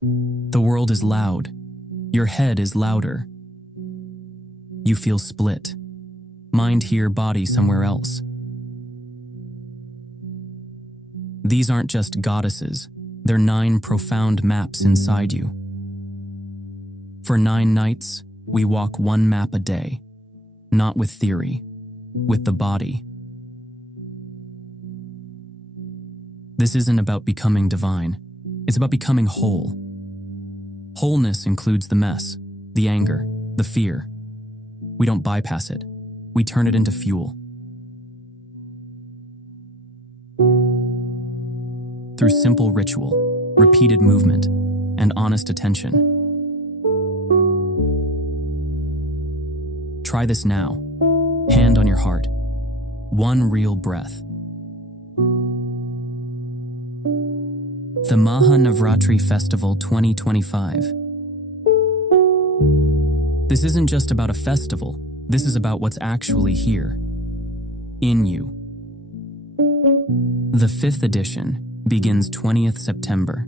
The world is loud. Your head is louder. You feel split. Mind here, body somewhere else. These aren't just goddesses. They're 9 profound maps inside you. For 9 nights, we walk 1 map a day. Not with theory, with the body. This isn't about becoming divine. It's about becoming whole. Wholeness includes the mess, the anger, the fear. We don't bypass it. We turn it into fuel. Through simple ritual, repeated movement, and honest attention. Try this now. Hand on your heart. 1 real breath. The Maha Navratri Festival 2025. This isn't just about a festival. This is about what's actually here. In you. The 5th edition begins 20th September.